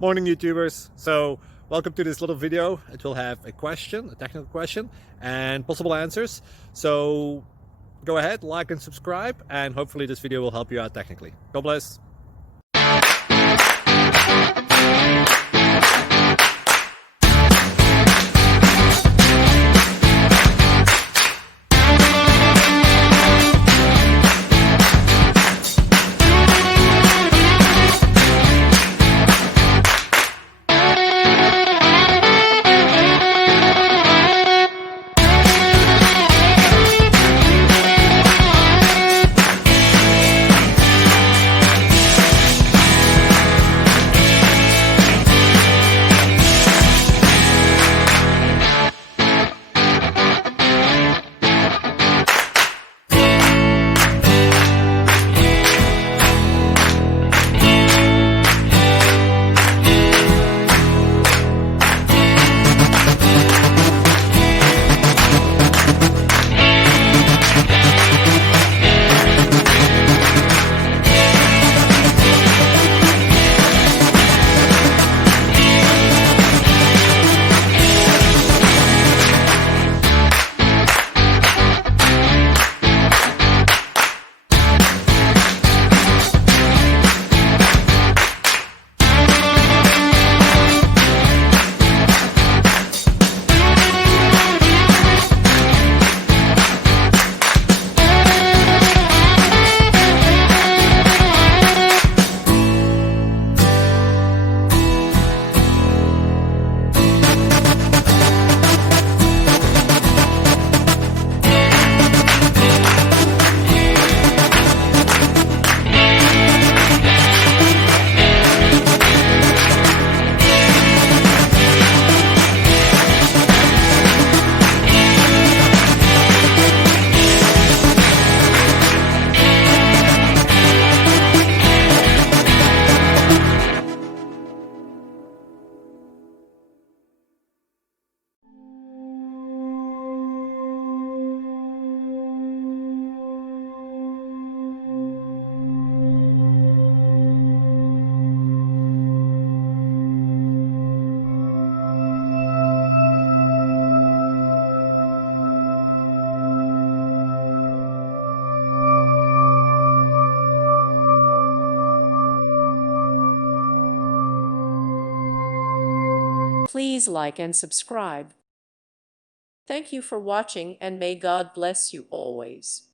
Morning, YouTubers. So welcome to this little video. It will have a question, a technical question, and possible answers. So go ahead, like and subscribe, and hopefully this video will help you out technically. God bless. Please like and subscribe. Thank you for watching, and may God bless you always.